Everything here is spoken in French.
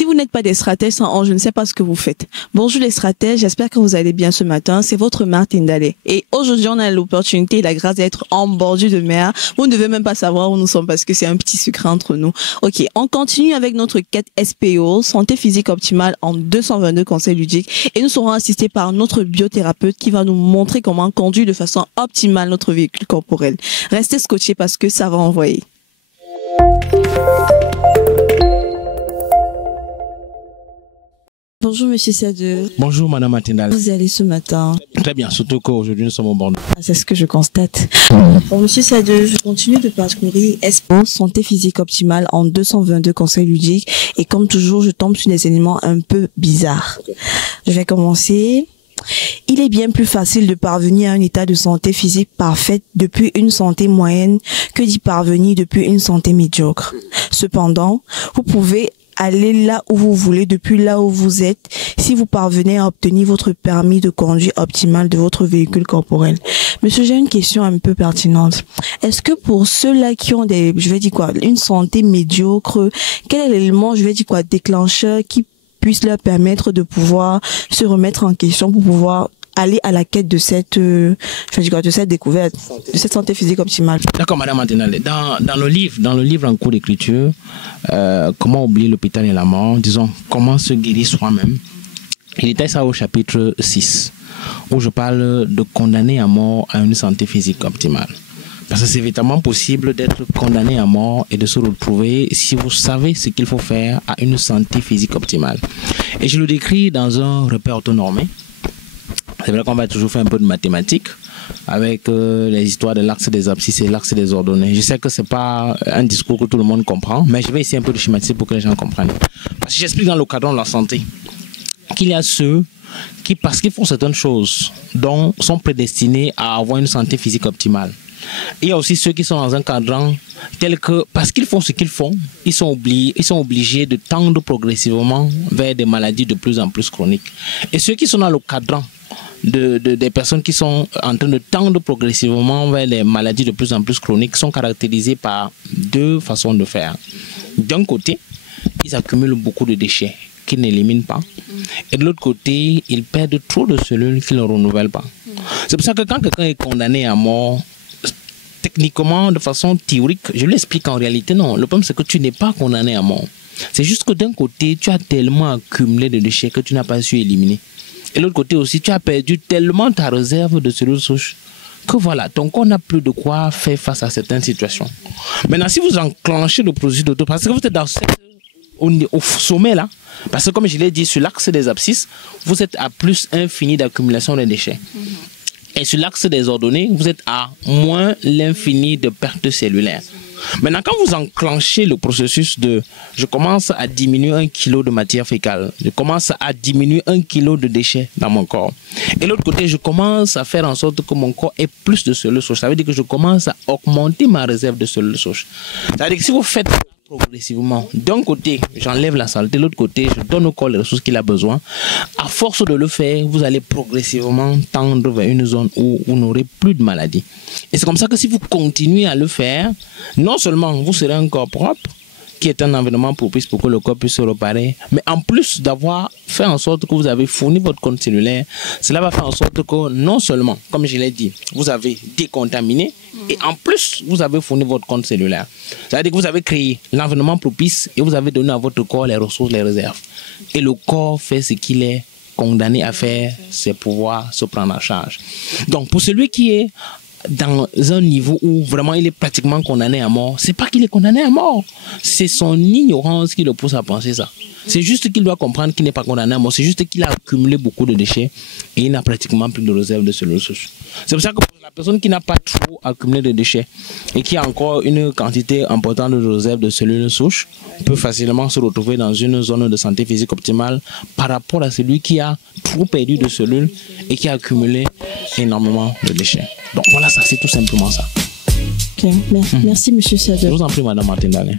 Si vous n'êtes pas des stratèges sans on, je ne sais pas ce que vous faites. Bonjour les stratèges, j'espère que vous allez bien ce matin. C'est votre Martine Dallet. Et aujourd'hui, on a l'opportunité et la grâce d'être en bordure de mer. Vous ne devez même pas savoir où nous sommes parce que c'est un petit secret entre nous. Ok, on continue avec notre quête SPO, santé physique optimale en 222 conseils ludiques. Et nous serons assistés par notre biothérapeute qui va nous montrer comment conduire de façon optimale notre véhicule corporel. Restez scotchés parce que ça va envoyer. Bonjour Monsieur Sade. Bonjour Madame Martine Dallet. Vous allez ce matin? Très bien, surtout qu'aujourd'hui nous sommes au bord. C'est ce que je constate. Bon, Monsieur Sade, je continue de parcourir SPO, santé physique optimale en 222 conseils ludiques. Et comme toujours, je tombe sur des éléments un peu bizarres. Je vais commencer. Il est bien plus facile de parvenir à un état de santé physique parfaite depuis une santé moyenne que d'y parvenir depuis une santé médiocre. Cependant, vous pouvez aller là où vous voulez depuis là où vous êtes si vous parvenez à obtenir votre permis de conduire optimal de votre véhicule corporel. Monsieur, j'ai une question un peu pertinente. Est-ce que pour ceux-là qui ont une santé médiocre, quel est l'élément, déclencheur qui puisse leur permettre de pouvoir se remettre en question pour pouvoir aller à la quête de cette découverte, de cette santé physique optimale? D'accord, Madame Martine Dallet. Dans le livre en cours d'écriture, comment oublier l'hôpital et la mort, disons, comment se guérir soi-même, il détaille ça au chapitre 6, où je parle de condamner à mort à une santé physique optimale. Parce que c'est évidemment possible d'être condamné à mort et de se retrouver, si vous savez ce qu'il faut faire, à une santé physique optimale. Et je le décris dans un repère autonormé. C'est vrai qu'on va toujours faire un peu de mathématiques avec les histoires de l'axe des abscisses et l'axe des ordonnées. Je sais que ce n'est pas un discours que tout le monde comprend, mais je vais essayer un peu de schématiser pour que les gens comprennent. Parce que j'explique dans le cadre de la santé qu'il y a ceux qui, parce qu'ils font certaines choses, donc sont prédestinés à avoir une santé physique optimale. Il y a aussi ceux qui sont dans un cadran tel que, parce qu'ils font ce qu'ils font, ils sont obligés de tendre progressivement vers des maladies de plus en plus chroniques. Et ceux qui sont dans le cadran des personnes qui sont en train de tendre progressivement vers les maladies de plus en plus chroniques sont caractérisés par deux façons de faire. D'un côté, ils accumulent beaucoup de déchets qu'ils n'éliminent pas. Et de l'autre côté, ils perdent trop de cellules qu'ils ne renouvellent pas. C'est pour ça que quand quelqu'un est condamné à mort, techniquement, de façon théorique, je lui explique qu'en réalité, non. Le problème, c'est que tu n'es pas condamné à mort. C'est juste que d'un côté, tu as tellement accumulé de déchets que tu n'as pas su éliminer. Et de l'autre côté aussi, tu as perdu tellement ta réserve de cellules souches que voilà, ton corps n'a plus de quoi faire face à certaines situations. Maintenant, si vous enclenchez le processus d'auto, parce que vous êtes au sommet là, parce que comme je l'ai dit, sur l'axe des abscisses, vous êtes à plus infini d'accumulation de déchets. Et sur l'axe des ordonnées, vous êtes à moins l'infini de pertes cellulaires. Maintenant, quand vous enclenchez le processus de « je commence à diminuer 1 kg de matière fécale, je commence à diminuer 1 kg de déchets dans mon corps », et de l'autre côté, je commence à faire en sorte que mon corps ait plus de cellules souches. Ça veut dire que je commence à augmenter ma réserve de cellules souches. Ça veut dire que si vous faites progressivement, d'un côté, j'enlève la saleté, de l'autre côté, je donne au corps les ressources qu'il a besoin. À force de le faire, vous allez progressivement tendre vers une zone où vous n'aurez plus de maladie. Et c'est comme ça que si vous continuez à le faire, non seulement vous serez un corps propre, qui est un environnement propice pour que le corps puisse se réparer, mais en plus d'avoir fait en sorte que vous avez fourni votre compte cellulaire, cela va faire en sorte que non seulement, comme je l'ai dit, vous avez décontaminé, et en plus, vous avez fourni votre compte cellulaire. Ça veut dire que vous avez créé l'environnement propice et vous avez donné à votre corps les ressources, les réserves. Et le corps fait ce qu'il est condamné à faire, c'est pouvoir se prendre en charge. Donc, pour celui qui est dans un niveau où vraiment il est pratiquement condamné à mort, c'est pas qu'il est condamné à mort, c'est son ignorance qui le pousse à penser ça. C'est juste qu'il doit comprendre qu'il n'est pas condamné à mort, c'est juste qu'il a accumulé beaucoup de déchets et il n'a pratiquement plus de réserve de cellules souches. C'est pour ça que pour la personne qui n'a pas trop accumulé de déchets et qui a encore une quantité importante de réserve de cellules souches peut facilement se retrouver dans une zone de santé physique optimale par rapport à celui qui a trop perdu de cellules et qui a accumulé énormément de déchets. Donc voilà, ça c'est tout simplement ça. Ok, merci Monsieur Sade. Je vous en prie, Madame Martine Dallet.